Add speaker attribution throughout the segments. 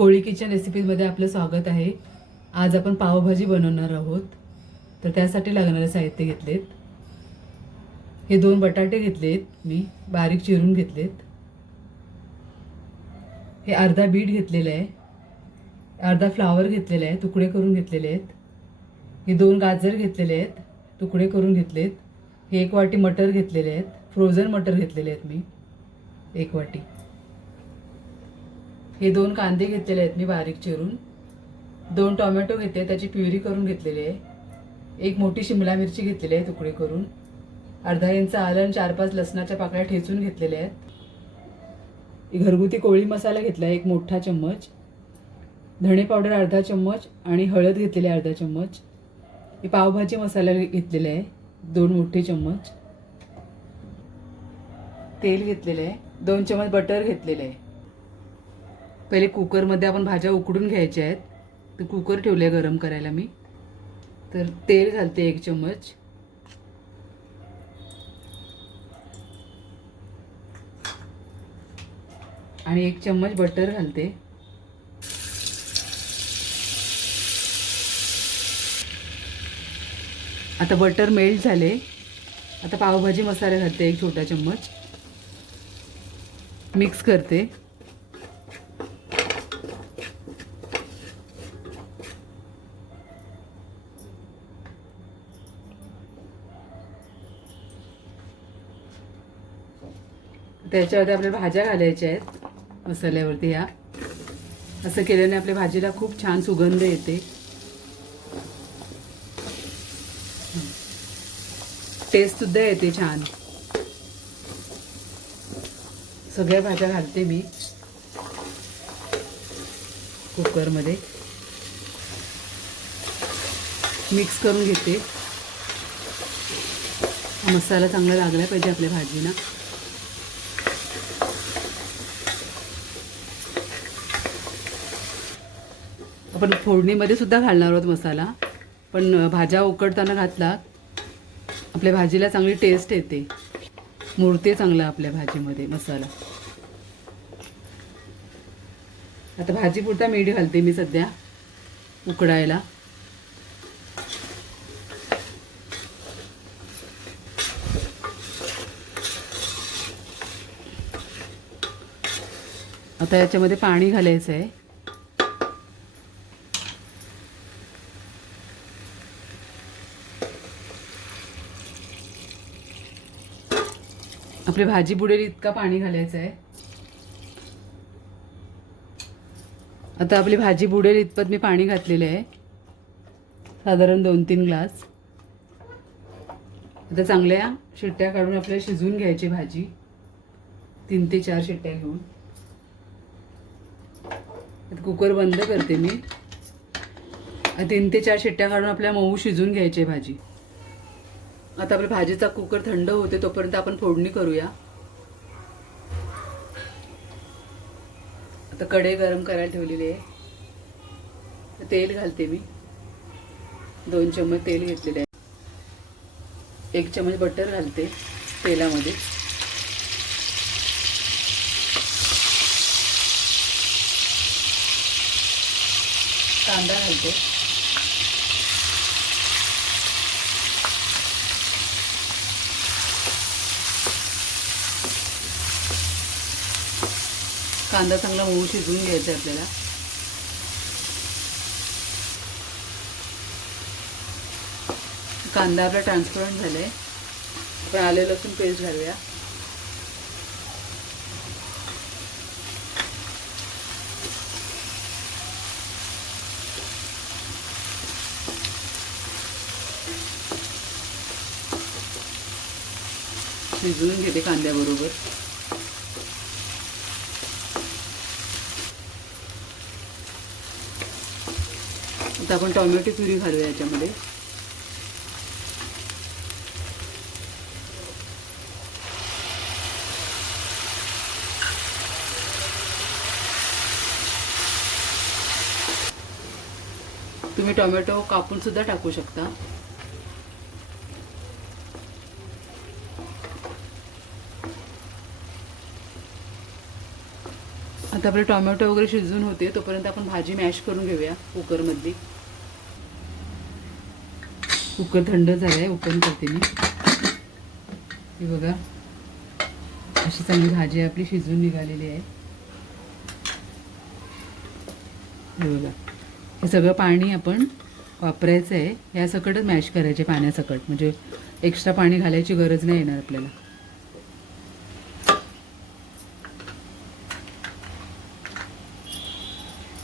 Speaker 1: कोळी kitchen रेसिपीमध्ये आपलं स्वागत आहे. आज आपण पावभाजी बनवणार आहोत. तर त्यासाठी लागणारे साहित्य घेतलेत. हे दोन बटाटे घेतलेत मी बारीक चिरून घेतलेत. हे अर्धा बीट घेतलेलं आहे. अर्धा फ्लावर घेतलेला आहे तुकडे करून घेतलेले आहेत. हे दोन गाजर घेतलेले आहेत तुकडे करून घेतलेत. हे एक वाटी मटर घेतलेले आहेत फ्रोझन मटर घेतलेले आहेत मी एक वाटी. हे दोन कांदे घेतलेले आहेत मी बारीक चिरून. दोन टोमॅटो घेते त्याची प्युरी करून घेतलेली आहे. एक मोठी शिमला मिरची घेतलेली आहे तुकडे करून. अर्धा इंच आलं आणि चार पाच लसणाच्या पाकळ्या ठेचून घेतलेल्या आहेत. घरगुती कोळी मसाला घेतला एक मोठा चम्मच. धणे पावडर अर्धा चम्मच आणि हळद घेतलेली आहे अर्धा चम्मच. हे पावभाजी मसाला घेतलेला आहे दोन मोठे चम्मच. तेल घेतलेलं आहे दोन चम्मच बटर घेतलेलं आहे. पहिले कुकरमध्ये आपण भाज्या उकडून घ्यायच्या आहेत. तर कुकर ठेवले गरम करायला मी. तर तेल घालते एक चम्मच. आणि एक चम्मच बटर घालते. आता बटर मेल्ट झाले. आता पावभाजी मसाला घालते एक छोटा चम्मच. मिक्स करते. त्याच्यावरती आपल्या भाज्या घालायच्या आहेत मसाल्यावरती ह्या. असं केल्याने आपल्या भाजीला खूप छान सुगंध येते. टेस्टसुद्धा येते छान. सगळ्या भाज्या घालते मी. कुकरमध्ये. मिक्स करून घेते. मसाला चांगला लागला पाहिजे आपल्या भाजीला. आपण फोडणीमध्ये सुद्धा घालणार आहोत मसाला. पण भाज्या उकडताना घातला आपल्या भाजीला चांगली टेस्ट येते. मुरते चांगला आपल्या भाजीमध्ये मसाला. आता भाजी पुरता मीठ घालते मी सध्या उकडायला. आता याच्यामध्ये पाणी घालायचं आहे आपली भाजी बुडेल इतका पाणी घालायचं आहे. आता आपली भाजी बुडेल इतपत मी पाणी घातलेलं आहे. साधारण दोन तीन ग्लास. आता चांगल्या शिट्ट्या काढून आपल्याला शिजवून घ्यायची भाजी. तीन ते चार शिट्ट्या घेऊन. कुकर बंद करते मी. तीन ते चार शिट्ट्या काढून आपल्या मऊ शिजवून घ्यायची भाजी. आता आपल्या भाजीचा कुकर थंड होते तोपर्यंत आपण फोडणी करूया. आता कढई गरम करायला ठेवलेली आहे. तेल घालते मी. दोन चम्मच तेल घेतलेले आहे. एक चम्मच बटर घालते तेलामध्ये. कांदा घालते. कांदा चांगला मऊ शिजवून घ्यायचा आहे आपल्याला. कांदा आपला ट्रान्सपरंट झालाय. आपण आले लसूण पेस्ट घालूया. शिजवून घेते कांद्याबरोबर. आता आपण टोमॅटो प्युरी घालूया याच्यामध्ये. तुम्ही टोमॅटो कापून सुद्धा टाकू शकता. आता आपले टोमॅटो वगैरे शिजून होते तोपर्यंत आपण भाजी मॅश करून घेऊया कुकरमधली. कुकर थंड झालं आहे ओपन करते मी. हे बघा. अशी चांगली भाजी आपली शिजून निघालेली आहे. हे बघा. हे सगळं पाणी आपण वापरायचं आहे या सकटच मॅश करायचे पाण्यासकट. म्हणजे एक्स्ट्रा पाणी घालायची गरज नाही येणार आपल्याला.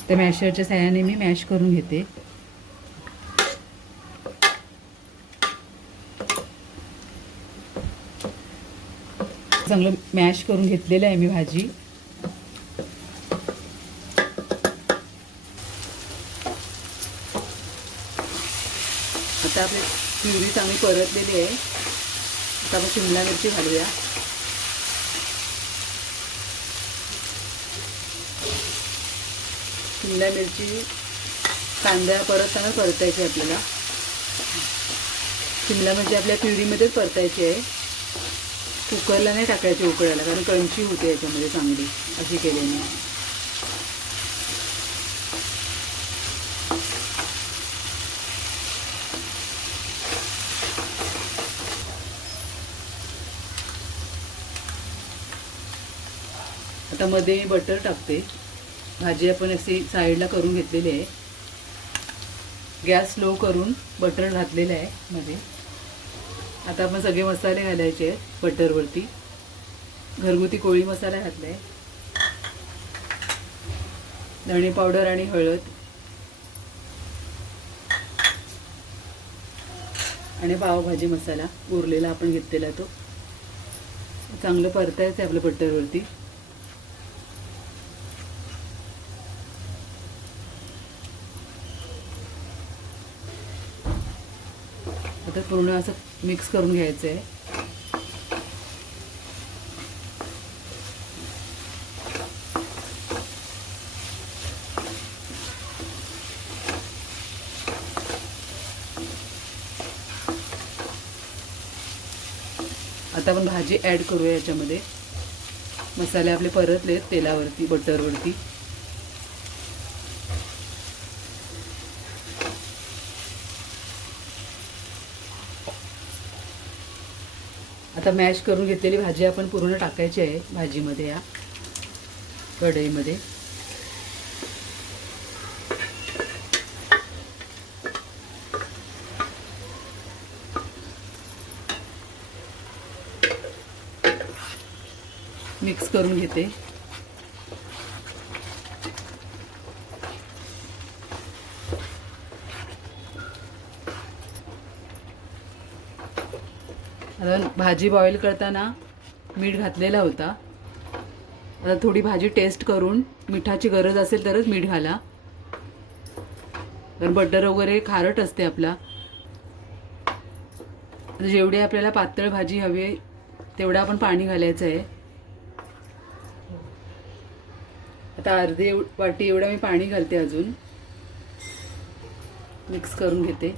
Speaker 1: त्या मॅशरच्या साह्याने मी मॅश करून घेते. चांगलं मॅश करून घेतलेलं आहे मी भाजी. आता आपली प्युरी चांगली परतलेली आहे. आता आपण शिमला मिरची घालूया. शिमला मिरची कांदा परतताना परतायची आपल्याला. शिमला मिरची आपल्या प्युरीमध्येच परतायची आहे. कुकरला नाही टाकायची उकडायला कारण क्रंची होते याच्यामध्ये चांगली अशी केल्याने आता मध्ये बटर टाकते. भाजी आपण अशी साईडला करून घेतलेली आहे. गॅस स्लो करून बटर घातलेलं आहे मध्ये. आता आपण सगळे मसाले घालायचे आहेत बटरवरती. घरगुती कोळी मसाला घातला आहे धणे पावडर आणि हळद. आणि पावभाजी मसाला उरलेला आपण घेतलेला तो. चांगलं परतायचं आहे आपलं बटरवरती. पूर्ण असं मिक्स करून घ्यायचं आहे आता आपण भाजी ॲड करूया याच्यामध्ये. मसाले आपले परतले तेलावरती बटरवरती आता मॅश करून घेतलेली भाजी आपण पूर्ण टाकायची आहे भाजीमध्ये या कढईमध्ये. मिक्स करून घेते. कारण भाजी बॉईल करताना मीठ घातलेला होता. आता थोडी भाजी टेस्ट करून मिठाची गरज असेल तरच मीठ घाला. कारण बटर वगैरे खारट असते आपला. जेवढी आपल्याला पातळ भाजी हवी आहे तेवढं आपण पाणी घालायचं आहे. आता अर्धी एव- वाटी एवढं मी पाणी घालते अजून. मिक्स करून घेते.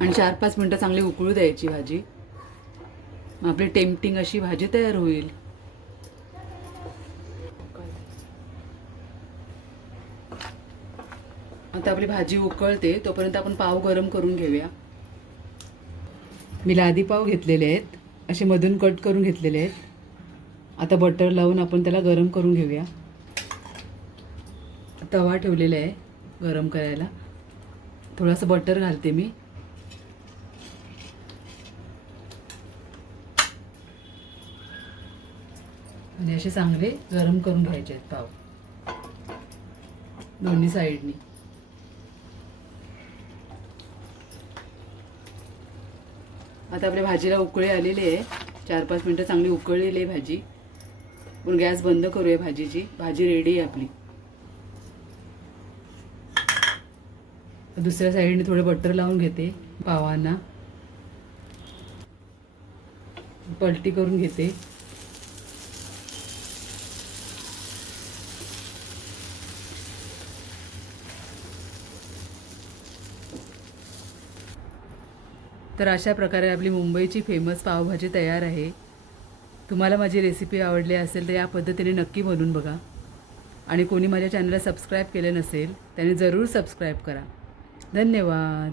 Speaker 1: आणि चार पाच मिनटं चांगली उकळू द्यायची भाजी. मग आपली टेम्पटिंग अशी भाजी तयार होईल. आता आपली भाजी उकळते तोपर्यंत आपण पाव गरम करून घेऊया. मी लादी पाव घेतलेले आहेत. असे मधून कट करून घेतलेले आहेत. आता बटर लावून आपण त्याला गरम करून घेऊया. तवा ठेवलेला आहे गरम करायला. थोडंसं बटर घालते मी. म्हणजे असे चांगले गरम करून घ्यायचे आहेत पाव. दोन्ही साईडनी. आता आपल्या भाजीला उकळी आलेली आहे. चार पाच मिनटं चांगली उकळलेली आहे भाजी. पण गॅस बंद करूया भाजीची. भाजी रेडी आहे आपली. दुसऱ्या साईडने थोडं बटर लावून घेते पावांना. पलटी करून घेते. तर अशा प्रकारे आपली मुंबईची फेमस पावभाजी तयार आहे. तुम्हाला माझी रेसिपी आवडली असेल तर या पद्धतीने नक्की बनवून बघा. आणि कोणी माझ्या चॅनलला सबस्क्राईब केलं नसेल त्याने जरूर सबस्क्राईब करा. धन्यवाद.